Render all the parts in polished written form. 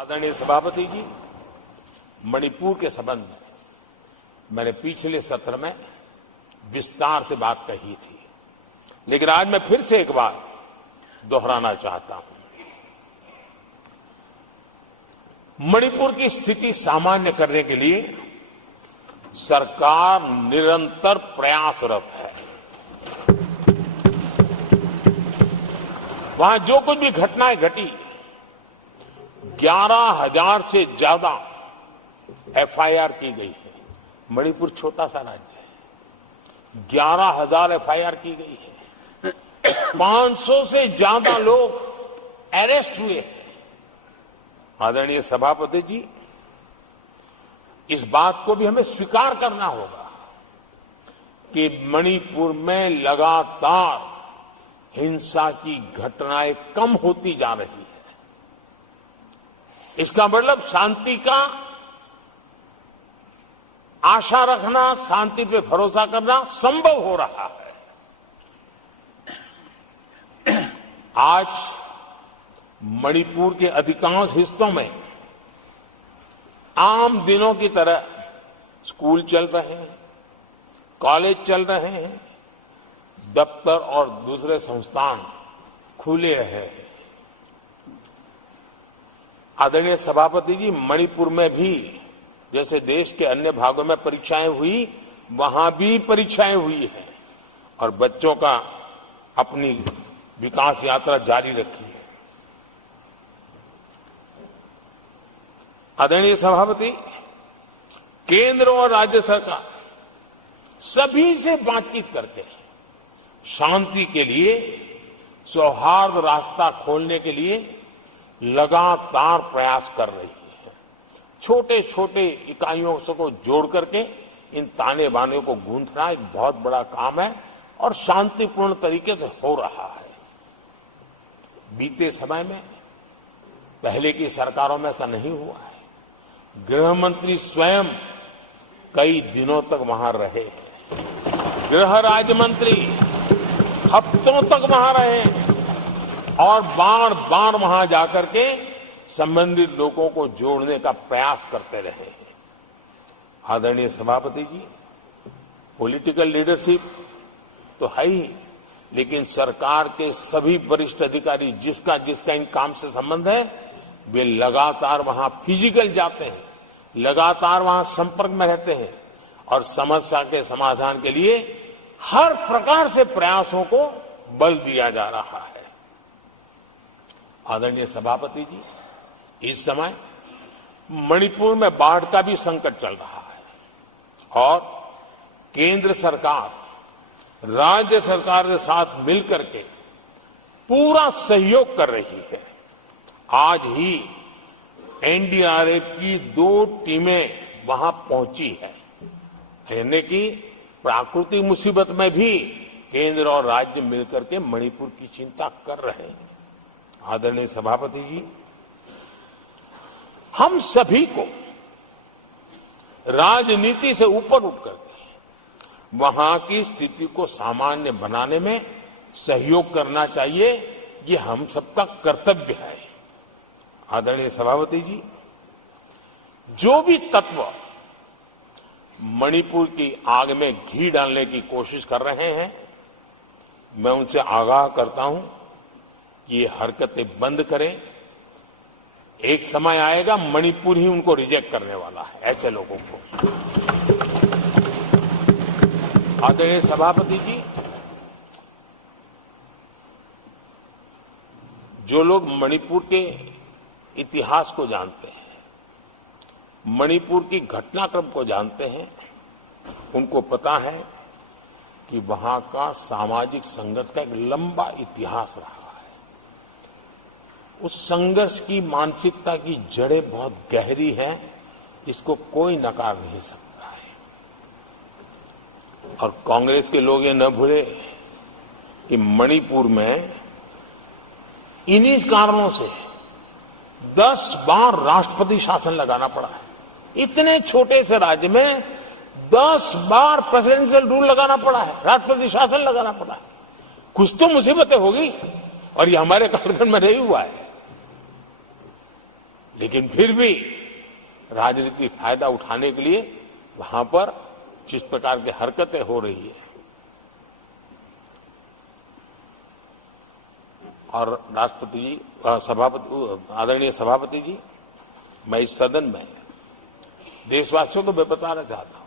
आदरणीय सभापति जी, मणिपुर के संबंध में मैंने पिछले सत्र में विस्तार से बात कही थी, लेकिन आज मैं फिर से एक बार दोहराना चाहता हूं। मणिपुर की स्थिति सामान्य करने के लिए सरकार निरंतर प्रयासरत है। वहां जो कुछ भी घटनाएं घटी, 11,000 से ज्यादा एफआईआर की गई है। मणिपुर छोटा सा राज्य है, 11,000 एफआईआर की गई है। 500 से ज्यादा लोग अरेस्ट हुए हैं। आदरणीय सभापति जी, इस बात को भी हमें स्वीकार करना होगा कि मणिपुर में लगातार हिंसा की घटनाएं कम होती जा रही है। इसका मतलब शांति का आशा रखना, शांति पे भरोसा करना संभव हो रहा है। आज मणिपुर के अधिकांश हिस्सों में आम दिनों की तरह स्कूल चल रहे हैं, कॉलेज चल रहे हैं, दफ्तर और दूसरे संस्थान खुले रहे हैं। आदरणीय सभापति जी, मणिपुर में भी जैसे देश के अन्य भागों में परीक्षाएं हुई, वहां भी परीक्षाएं हुई हैं और बच्चों का अपनी विकास यात्रा जारी रखी है। आदरणीय सभापति, केंद्र और राज्य सरकार सभी से बातचीत करके शांति के लिए, सौहार्द रास्ता खोलने के लिए लगातार प्रयास कर रही है। छोटे छोटे इकाइयों को जोड़ करके इन ताने बाने को गूंथना एक बहुत बड़ा काम है और शांतिपूर्ण तरीके से हो रहा है। बीते समय में पहले की सरकारों में ऐसा नहीं हुआ है। गृह मंत्री स्वयं कई दिनों तक वहां रहे हैं, गृह राज्य मंत्री हफ्तों तक वहां रहे हैं और बार बार वहां जाकर के संबंधित लोगों को जोड़ने का प्रयास करते रहे हैं। आदरणीय सभापति जी, पॉलिटिकल लीडरशिप तो है ही, लेकिन सरकार के सभी वरिष्ठ अधिकारी जिसका जिसका इन काम से संबंध है, वे लगातार वहां फिजिकल जाते हैं, लगातार वहां संपर्क में रहते हैं और समस्या के समाधान के लिए हर प्रकार से प्रयासों को बल दिया जा रहा है। आदरणीय सभापति जी, इस समय मणिपुर में बाढ़ का भी संकट चल रहा है और केंद्र सरकार राज्य सरकार के साथ मिलकर के पूरा सहयोग कर रही है। आज ही एनडीआरएफ की 2 टीमें वहां पहुंची है, यानी कि प्राकृतिक मुसीबत में भी केंद्र और राज्य मिलकर के मणिपुर की चिंता कर रहे हैं। आदरणीय सभापति जी, हम सभी को राजनीति से ऊपर उठ करके वहां की स्थिति को सामान्य बनाने में सहयोग करना चाहिए। ये हम सबका कर्तव्य है। आदरणीय सभापति जी, जो भी तत्व मणिपुर की आग में घी डालने की कोशिश कर रहे हैं, मैं उनसे आगाह करता हूं कि ये हरकतें बंद करें। एक समय आएगा मणिपुर ही उनको रिजेक्ट करने वाला है, ऐसे लोगों को। आदरणीय सभापति जी, जो लोग मणिपुर के इतिहास को जानते हैं, मणिपुर की घटनाक्रम को जानते हैं, उनको पता है कि वहां का सामाजिक संघर्ष का एक लंबा इतिहास रहा है। उस संघर्ष की मानसिकता की जड़ें बहुत गहरी हैं, इसको कोई नकार नहीं सकता है। और कांग्रेस के लोग ये न भूले कि मणिपुर में इन्हीं कारणों से 10 बार राष्ट्रपति शासन लगाना पड़ा है। इतने छोटे से राज्य में 10 बार प्रेसिडेंशियल रूल लगाना पड़ा है, राष्ट्रपति शासन लगाना पड़ा है। कुछ तो मुसीबतें होगी और ये हमारे कालखंड में नहीं हुआ है। लेकिन फिर भी राजनीतिक फायदा उठाने के लिए वहां पर जिस प्रकार की हरकतें हो रही है, और राष्ट्रपति जी, आदरणीय सभापति जी, मैं इस सदन में देशवासियों को मैं बताना चाहता हूं,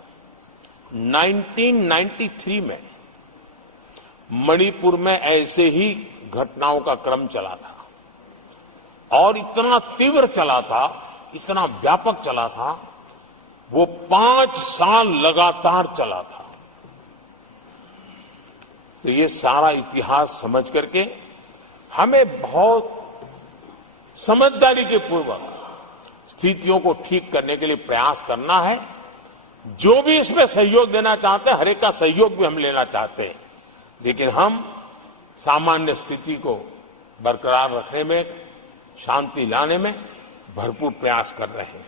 1993 में मणिपुर में ऐसे ही घटनाओं का क्रम चला था और इतना तीव्र चला था, इतना व्यापक चला था, वो 5 साल लगातार चला था। तो ये सारा इतिहास समझ करके हमें बहुत समझदारी के पूर्वक स्थितियों को ठीक करने के लिए प्रयास करना है। जो भी इसमें सहयोग देना चाहते हैं, हर एक का सहयोग भी हम लेना चाहते हैं, लेकिन हम सामान्य स्थिति को बरकरार रखने में, शांति लाने में भरपूर प्रयास कर रहे हैं।